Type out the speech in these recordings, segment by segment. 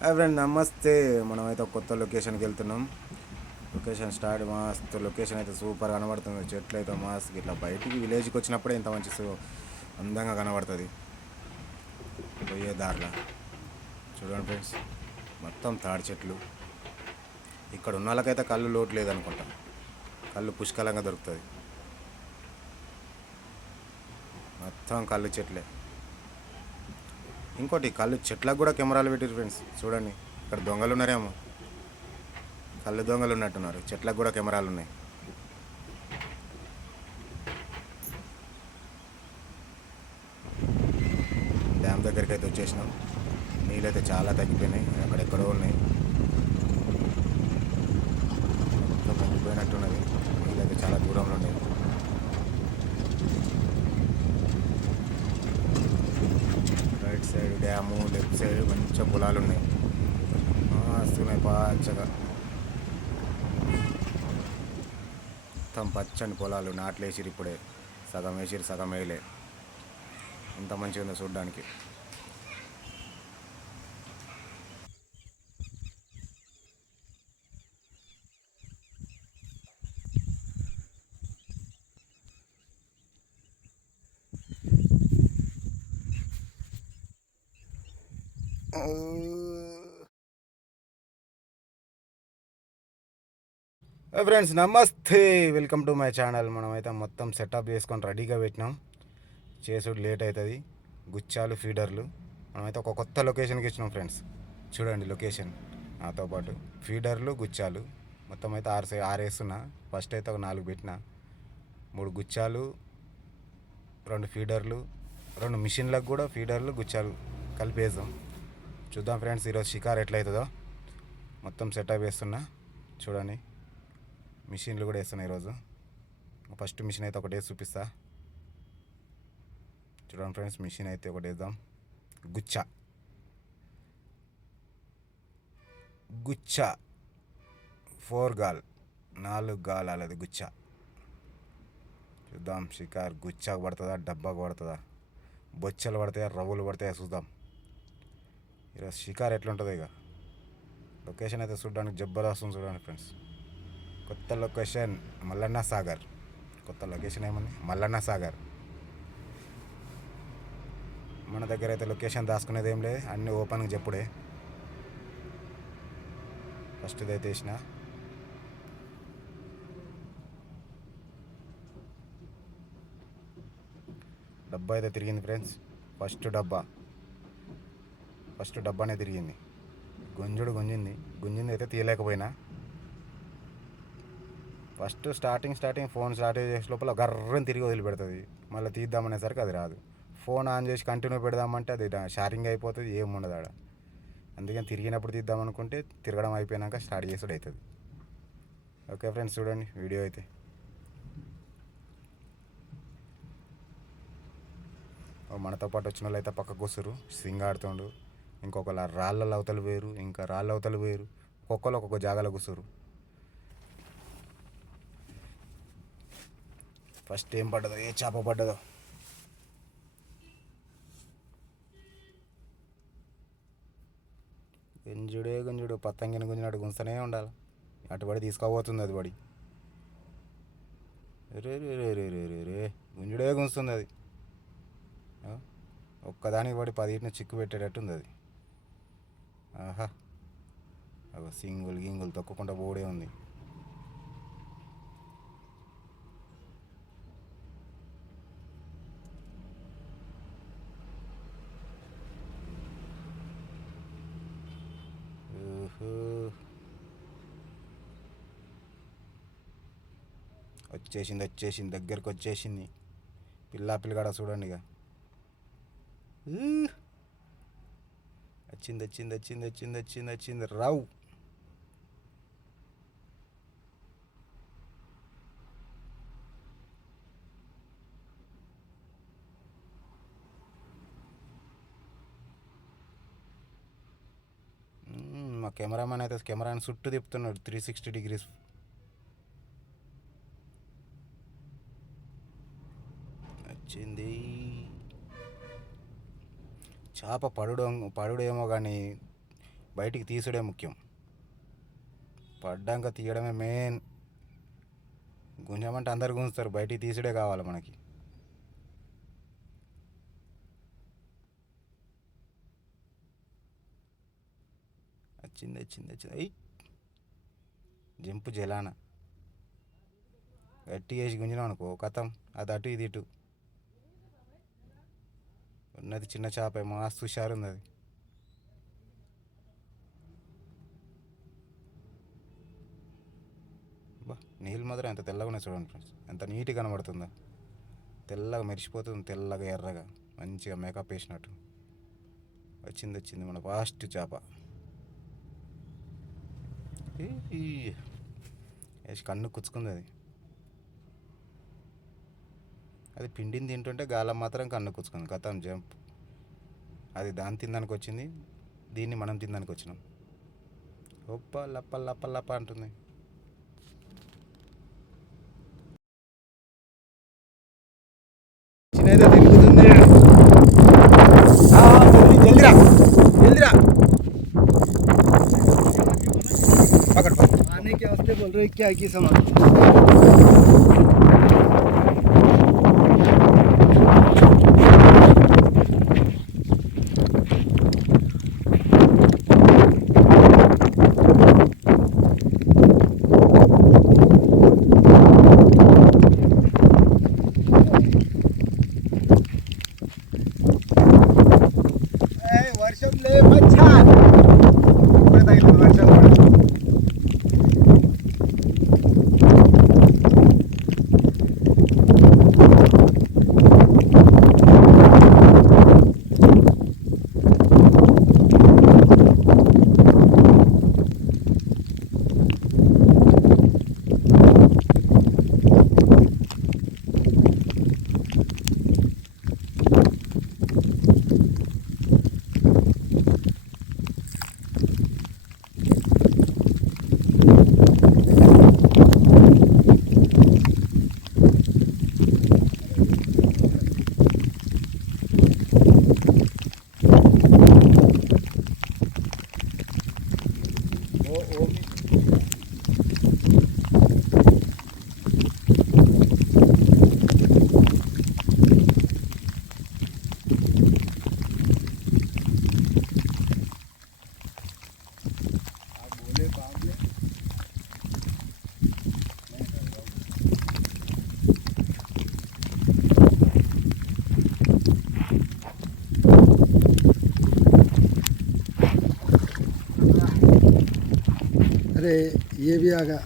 Hi friend, నమస్తే. మనమైతే ఒక కొత్త లొకేషన్కి వెళ్తున్నాం. లొకేషన్ స్టార్ట్ మస్తు. లొకేషన్ అయితే సూపర్ కనబడుతుంది. చెట్లు అయితే మస్తు. ఇట్లా బయటికి విలేజ్కి వచ్చినప్పుడే ఇంత మంచి అందంగా కనబడుతుంది. పోయే దారిలో చూడండి ఫ్రెండ్స్, మొత్తం తాడి చెట్లు. ఇక్కడ ఉన్న వాళ్ళకైతే కళ్ళు లోటు లేదనుకుంటా. కళ్ళు పుష్కలంగా దొరుకుతుంది. మొత్తం కళ్ళు చెట్లే. ఇంకోటి, కళ్ళు చెట్లకు కూడా కెమెరాలు పెట్టారు ఫ్రెండ్స్. చూడండి, ఇక్కడ దొంగలు ఉన్నారేమో. కళ్ళు దొంగలు ఉన్నట్టున్నారు. చెట్లకు కూడా కెమెరాలు ఉన్నాయి. డ్యామ్ దగ్గరికి అయితే వచ్చేసినాం. నీళ్ళైతే చాలా తగ్గిపోయినాయి, అక్కడెక్కడో ఉన్నాయి. మొత్తం తగ్గిపోయినట్టున్నది. నీళ్ళైతే చాలా దూరంలో ఉన్నాయి. Right side dam, left side మంచిగా పొలాలు ఉన్నాయి. వస్తున్నాయి పచ్చగా. మొత్తం పచ్చని పొలాలు. నాట్లు వేసిరు ఇప్పుడే. సగం వేసిరు, సగం వేయలే. ఎంత మంచిగా ఉందో చూడడానికి. ఫ్రెండ్స్, నమస్తే. Welcome to my channel. మనమైతే మొత్తం సెటప్ చేసుకొని రెడీగా పెట్టినాం. చేసుడు లేట్ అవుతుంది. గుచ్చాలు, ఫీడర్లు. మనమైతే ఒక కొత్త లొకేషన్కి ఇచ్చినాం ఫ్రెండ్స్. చూడండి లొకేషన్. నాతో పాటు ఫీడర్లు, గుచ్చాలు మొత్తం అయితే ఆరు వేస్తున్నా. ఫస్ట్ అయితే ఒక 4 పెట్టిన. 3 గుచ్చాలు, 2 ఫీడర్లు, 2 మిషన్లకు కూడా ఫీడర్లు, గుచ్చాలు కలిపి వేద్దాం. చూద్దాం ఫ్రెండ్స్, ఈరోజు షికార్ ఎట్లయితుందో. మొత్తం సెటప్ వేస్తున్నా. చూడండి, మిషన్లు కూడా వేస్తున్నా ఈరోజు. ఫస్ట్ మిషన్ అయితే ఒకటి వేసి చూపిస్తా. చూడండి ఫ్రెండ్స్, మిషన్ అయితే ఒకటి వేద్దాం. గుచ్చ గుచ్చ 4 గాల్, 4 గాల్ అది గుచ్చ. చూద్దాం షికార్ గుచ్చాకు పడుతుందా, డబ్బాకు పడుతుందా, బొచ్చలు పడతాయా, రవ్వులు పడతాయా చూద్దాం. ఈరోజు షికార్ ఎట్లుంటుందో. ఇక లొకేషన్ అయితే చూడడానికి జబర్దస్త్ చూడండి ఫ్రెండ్స్. కొత్త లొకేషన్ మల్లన్న సాగర్. కొత్త లొకేషన్ ఏముంది, మల్లన్న సాగర్. మన దగ్గర అయితే లొకేషన్ దాచుకునేది ఏం లేదు, అన్నీ ఓపెన్గా చెప్పుడే. ఫస్ట్ ఇదైతే వేసిన. డబ్బా అయితే తిరిగింది ఫ్రెండ్స్. ఫస్ట్ డబ్బానే తిరిగింది. గుంజింది అయితే తీయలేకపోయినా. ఫస్ట్ స్టార్టింగ్ ఫోన్ స్టార్ట్ చేసే లోపల గర్రని తిరిగి వదిలిపెడుతుంది. మళ్ళీ తీద్దామనేసరికి అది రాదు. ఫోన్ ఆన్ చేసి కంటిన్యూ పెడదామంటే అది షారింగ్ అయిపోతుంది, ఏముండదు ఆడ. అందుకని తిరిగినప్పుడు తీద్దామనుకుంటే తిరగడం అయిపోయినాక స్టార్ట్ చేసుడు అవుతుంది. ఓకే ఫ్రెండ్స్, చూడండి వీడియో అయితే. మనతో పాటు వచ్చిన వాళ్ళు అయితే పక్కకు కూర్చురు, సింగ్ ఆడుతుండు. ఇంకొకరు రాళ్ళ అవతలు వేరు, ఇంకా రాళ్ళ అవతలు వేరు. ఒక్కొక్క జాగాలో కూర్చురు. ఫస్ట్ ఏం పడ్డదో, ఏ చేప పడ్డదో. గుంజుడు పత్తంగిని గుంజినట్టు గుంజుతూనే ఉండాలి. అటుబడి తీసుకోబోతుంది అది బడి. రే రే రే రే రే రే రే గుంజుడే గుంజుతుంది అది. ఒక్కదానికి పడి 10 చిక్కు పెట్టేటట్టుంది అది. ఆహా, అవి గింగులు తొక్కకుండా పోడే ఉంది. వచ్చేసింది దగ్గరకు వచ్చేసింది. పిల్లగాడ చూడండి. ఇక వచ్చింది రావు. మా కెమెరామెన్ అయితే కెమెరాని చుట్టూ తిప్పుతున్నాడు 360 degrees. వచ్చింది చేప. పడుడేమో కానీ బయటికి తీసుడే ముఖ్యం, పడ్డాక తీయడమే మెయిన్. గుంజమంటే అందరు గుంజుతారు, బయటికి తీసుడే కావాలి మనకి. వచ్చింది వచ్చింది వచ్చింది. అయ్యి జంపు జలాన గట్టి వేసి గుంజినాం అనుకో కథం, అది అటు ఇది ఇటు. ఉన్నది చిన్న చేప, మస్తు హుషారు ఉంది అది. బా నీళ్ళు మాత్రం ఎంత తెల్లగా ఉన్నాయి చూడండి ఫ్రెండ్స్, ఎంత నీట్గా కనబడుతుందో. తెల్లగా మెరిసిపోతుంది, తెల్లగా ఎర్రగా మంచిగా మేకప్ వేసినట్టు. వచ్చింది వచ్చింది మన ఫాస్ట్ చేప. వేసి కన్ను కుచ్చుకుంది అది. అది పిండిని తింటుంటే గాలం మాత్రం కన్ను కుచ్చుకుంది, కథం జంప్. అది దాన్ని తినడానికి వచ్చింది, దీన్ని మనం తినడానికి వచ్చినాం. ఒప్ప లప్ప లప్ప లప్ప అంటుంది. చిన్నైతే తిరుగుతుంది. జల్దిరా జల్దిరా पकड़ पकड़ आने के वास्ते बोल रहे क्या की समझ। वर्षम ले बच्चा वर्षम अरे ये भी आ गया।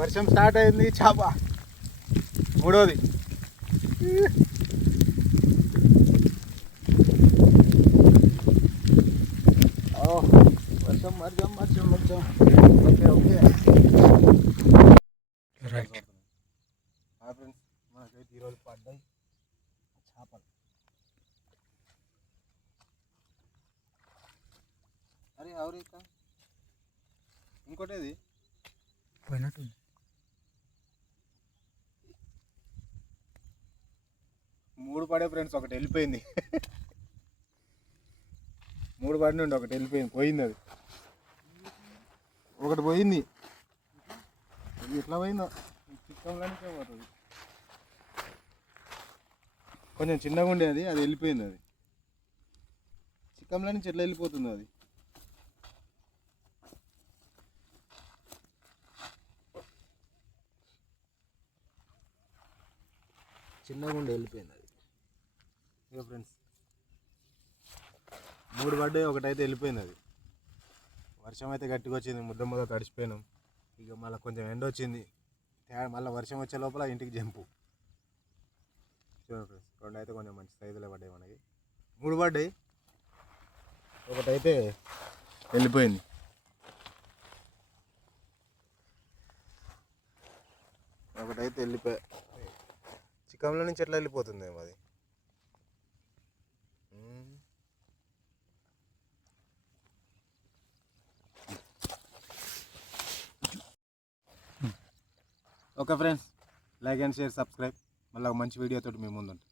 వర్షం స్టార్ట్ అయింది, చేప మూడోది. వర్షం వర్షం వర్షం వర్షం. Okay okay right. ఫ్రెండ్స్ మనకైతే ఈరోజు పడ్డాయి చేపలు. అరే ఎవరైతే ఇంకోటేది పోయినట్టు 3 పడే ఫ్రెండ్స్, ఒకటి వెళ్ళిపోయింది. 3 పడి నుండి ఒకటి వెళ్ళిపోయింది, పోయింది. అది ఒకటి పోయింది. అది ఎట్లా పోయిందో చిక్కంలోనికే పోతుంది. కొంచెం చిన్నగా ఉండేది, అది వెళ్ళిపోయింది. అది చిక్కంలో నుంచి ఎట్లా వెళ్ళిపోతుంది అది. చిన్నగా ఉండి వెళ్ళిపోయింది అది. ఇక ఫ్రెండ్స్ 3 పడ్డాయి, ఒకటైతే వెళ్ళిపోయింది. అది వర్షం అయితే గట్టిగా వచ్చింది, ముద్ద తడిచిపోయినాం. ఇక మళ్ళీ కొంచెం ఎండ వచ్చింది, మళ్ళీ వర్షం వచ్చే లోపల ఇంటికి జంపు. చూడండి ఫ్రెండ్స్, 2 అయితే కొంచెం మంచి సైజులో పడ్డాయి మనకి. 3 పడ్డాయి, ఒకటైతే వెళ్ళిపోయింది. ఒకటైతే వెళ్ళిపోయి చిక్కంలో నుంచి ఎట్లా వెళ్ళిపోతుంది అది. Okay friends, like and share subscribe. మళ్ళీ మంచి వీడియోతో మీ ముందు ఉంటాం.